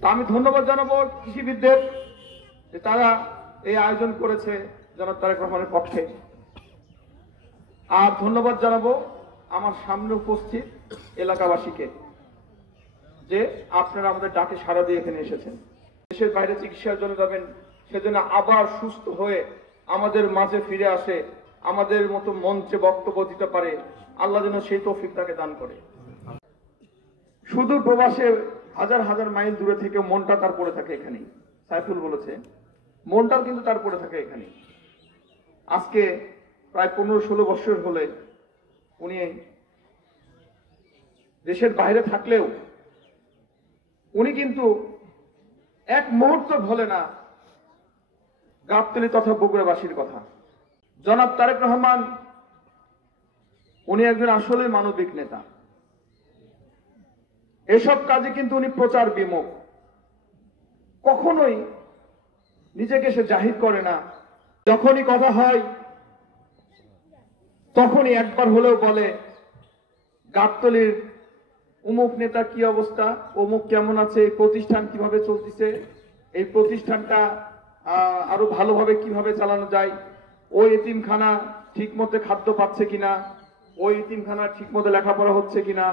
তা আমি ধন্যবাদ জানাবো কৃষিবিদদের যে তারা এই আয়োজন করেছে জনাব তারেক রহমানের পক্ষে। আর ধন্যবাদ জানাবো আমার সামনে উপস্থিত এলাকাবাসীকে যে আপনারা আমাদের ডাকে সাড়া দিয়ে এখানে এসেছেন। দেশের বাইরে চিকিৎসার জন্য যাবেন, সেজন্য আবার সুস্থ হয়ে আমাদের মাঝে ফিরে আসে, আমাদের মতো মঞ্চে বক্তব্য দিতে পারে। আল্লাহ যেন সেই তৌফিক তাকে দান করে। সুদূর প্রবাসে হাজার হাজার মাইল দূরে থেকে মনটা তার পড়ে থাকে এখানেই। সাইফুল বলেছে মনটাও কিন্তু তার পড়ে থাকে এখানে। আজকে প্রায় 15-16 বছর হলে উনি দেশের বাইরে থাকলেও উনি কিন্তু এক মুহূর্ত ভোলে না গাবতলী তথা বগুড়াবাসীর কথা। জনাব তারেক রহমান উনি একজন আসলে মানবিক নেতা। এসব কাজে কিন্তু উনি প্রচার বিমুখ, কখনোই নিজেকে সে জাহির করে না। যখনই কথা হয় তখনই একবার হলেও বলে গাবতলীর অমুক নেতা কি অবস্থা, অমুক কেমন আছে, এই প্রতিষ্ঠান কিভাবে চলতেছে, এই প্রতিষ্ঠানটা আরো ভালোভাবে কিভাবে চালানো যায়, ওই এতিমখানা ঠিক মতো খাদ্য পাচ্ছে কিনা, ওই এতিমখানা ঠিক মতো লেখাপড়া হচ্ছে কিনা,